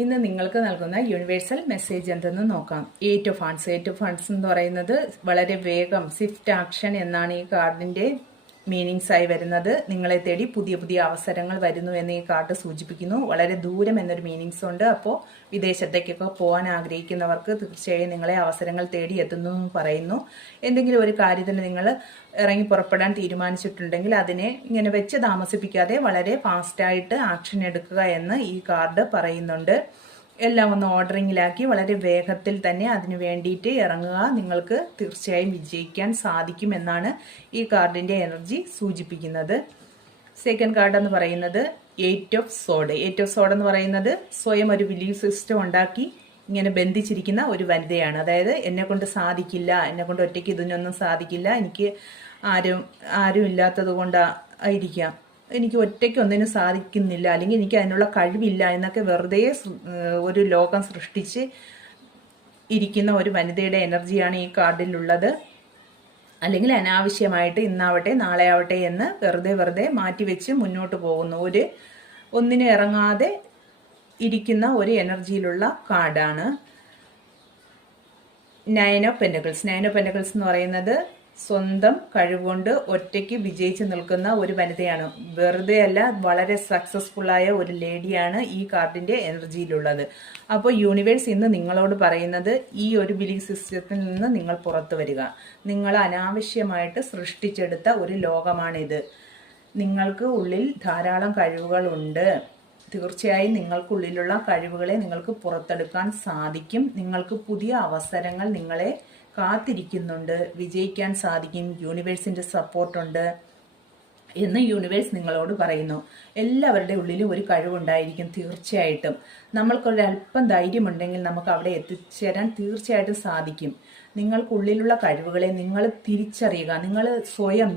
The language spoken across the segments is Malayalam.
ഇന്ന് നിങ്ങൾക്ക് നൽകുന്ന യൂണിവേഴ്സൽ മെസ്സേജ് എന്തെന്ന് നോക്കാം. 8 ഓഫ് ഹാൻഡ്സ്. 8 ഓഫ് ഹാൻഡ്സ് എന്ന് പറയുന്നത് വളരെ വേഗം, സ്വിഫ്റ്റ് ആക്ഷൻ എന്നാണ് ഈ കാർഡിന്റെ മീനിങ്സ് ആയി വരുന്നത്. നിങ്ങളെ തേടി പുതിയ പുതിയ അവസരങ്ങൾ വരുന്നു എന്ന് ഈ കാർഡ് സൂചിപ്പിക്കുന്നു. വളരെ ദൂരം എന്നൊരു മീനിങ്സ് ഉണ്ട്. അപ്പോൾ വിദേശത്തേക്കൊക്കെ പോകാൻ ആഗ്രഹിക്കുന്നവർക്ക് തീർച്ചയായും നിങ്ങളെ അവസരങ്ങൾ തേടി എത്തുന്നു എന്ന് പറയുന്നു. എന്തെങ്കിലും ഒരു കാര്യത്തിന് നിങ്ങൾ ഇറങ്ങി പുറപ്പെടാൻ തീരുമാനിച്ചിട്ടുണ്ടെങ്കിൽ അതിനെ ഇങ്ങനെ വെച്ച് താമസിപ്പിക്കാതെ വളരെ ഫാസ്റ്റായിട്ട് ആക്ഷൻ എടുക്കുക എന്ന് ഈ കാർഡ് പറയുന്നുണ്ട്. എല്ലാം ഒന്ന് ഓർഡറിങ്ങിലാക്കി വളരെ വേഗത്തിൽ തന്നെ അതിനു വേണ്ടിയിട്ട് ഇറങ്ങുക. നിങ്ങൾക്ക് തീർച്ചയായും വിജയിക്കാൻ സാധിക്കും എന്നാണ് ഈ കാർഡിന്റെ എനർജി സൂചിപ്പിക്കുന്നത്. സെക്കൻഡ് കാർഡ് എന്ന് പറയുന്നത് 8 ഓഫ് സോഡ്. 8 ഓഫ് സോഡ് എന്ന് പറയുന്നത് സ്വയം ഒരു ബിലീഫ് സിസ്റ്റം ഉണ്ടാക്കി ഇങ്ങനെ ബന്ധിച്ചിരിക്കുന്ന ഒരു വനിതയാണ്. അതായത് എന്നെ കൊണ്ട് സാധിക്കില്ല, എന്നെ കൊണ്ട് ഒറ്റയ്ക്ക് ഇതിനൊന്നും സാധിക്കില്ല, എനിക്ക് ആരും ഇല്ലാത്തത് കൊണ്ടായിരിക്കാം, എനിക്ക് ഒറ്റയ്ക്ക് ഒന്നിനും സാധിക്കുന്നില്ല, അല്ലെങ്കിൽ എനിക്ക് അതിനുള്ള കഴിവില്ല എന്നൊക്കെ വെറുതെ ഒരു ലോകം സൃഷ്ടിച്ച് ഇരിക്കുന്ന ഒരു വനിതയുടെ എനർജിയാണ് ഈ കാർഡിലുള്ളത്. അല്ലെങ്കിൽ അനാവശ്യമായിട്ട് ഇന്നാവട്ടെ നാളെ ആവട്ടെ എന്ന് വെറുതെ മാറ്റിവെച്ച് മുന്നോട്ട് പോകുന്നു, ഒന്നിനും ഇറങ്ങാതെ ഇരിക്കുന്ന ഒരു എനർജിയിലുള്ള കാർഡാണ് 9 ഓഫ് പെന്റക്കിൾസ്. 9 ഓഫ് പെന്റക്കിൾസ് എന്ന് പറയുന്നത് സ്വന്തം കഴിവുകൊണ്ട് ഒറ്റയ്ക്ക് വിജയിച്ച് നിൽക്കുന്ന ഒരു വനിതയാണ്. വെറുതെ അല്ല, വളരെ സക്സസ്ഫുള്ളായ ഒരു ലേഡിയാണ് ഈ കാർഡിന്റെ എനർജിയിലുള്ളത്. അപ്പോൾ യൂണിവേഴ്സ് ഇന്ന് നിങ്ങളോട് പറയുന്നത് ഈ ഒരു ബിലീഫ് സിസ്റ്റത്തിൽ നിന്ന് നിങ്ങൾ പുറത്തു വരിക. നിങ്ങൾ അനാവശ്യമായിട്ട് സൃഷ്ടിച്ചെടുത്ത ഒരു ലോകമാണിത്. നിങ്ങൾക്ക് ഉള്ളിൽ ധാരാളം കഴിവുകളുണ്ട്. തീർച്ചയായും നിങ്ങൾക്കുള്ളിലുള്ള കഴിവുകളെ നിങ്ങൾക്ക് പുറത്തെടുക്കാൻ സാധിക്കും. നിങ്ങൾക്ക് പുതിയ അവസരങ്ങൾ നിങ്ങളെ കാത്തിരിക്കുന്നുണ്ട്. വിജയിക്കാൻ സാധിക്കും. യൂണിവേഴ്സിന്റെ സപ്പോർട്ടുണ്ട് എന്ന് യൂണിവേഴ്സ് നിങ്ങളോട് പറയുന്നു. എല്ലാവരുടെ ഉള്ളിലും ഒരു കഴിവുണ്ടായിരിക്കും. തീർച്ചയായിട്ടും നമ്മൾക്കൊരല്പം ധൈര്യമുണ്ടെങ്കിൽ നമുക്ക് അവിടെ എത്തിച്ചേരാൻ തീർച്ചയായിട്ടും സാധിക്കും. നിങ്ങൾക്കുള്ളിലുള്ള കഴിവുകളെ നിങ്ങൾ തിരിച്ചറിയുക. നിങ്ങൾ സ്വയം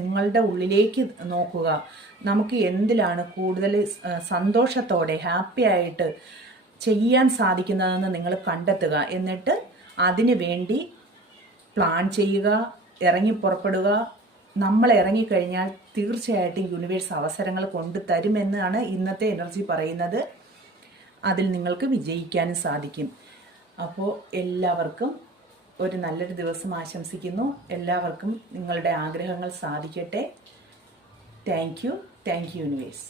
നിങ്ങളുടെ ഉള്ളിലേക്ക് നോക്കുക. നമുക്ക് എന്തിലാണ് കൂടുതൽ സന്തോഷത്തോടെ ഹാപ്പി ആയിട്ട് ചെയ്യാൻ സാധിക്കുന്നതെന്ന് നിങ്ങൾ കണ്ടെത്തുക. എന്നിട്ട് അതിനു വേണ്ടി പ്ലാൻ ചെയ്യുക, ഇറങ്ങി പുറപ്പെടുക. നമ്മൾ ഇറങ്ങിക്കഴിഞ്ഞാൽ തീർച്ചയായിട്ടും യൂണിവേഴ്സ് അവസരങ്ങൾ കൊണ്ടുതരുമെന്നാണ് ഇന്നത്തെ എനർജി പറയുന്നത്. അതിൽ നിങ്ങൾക്ക് വിജയിക്കാനും സാധിക്കും. അപ്പോൾ എല്ലാവർക്കും ഒരു നല്ലൊരു ദിവസം ആശംസിക്കുന്നു. എല്ലാവർക്കും നിങ്ങളുടെ ആഗ്രഹങ്ങൾ സാധിക്കട്ടെ. Thank you universe.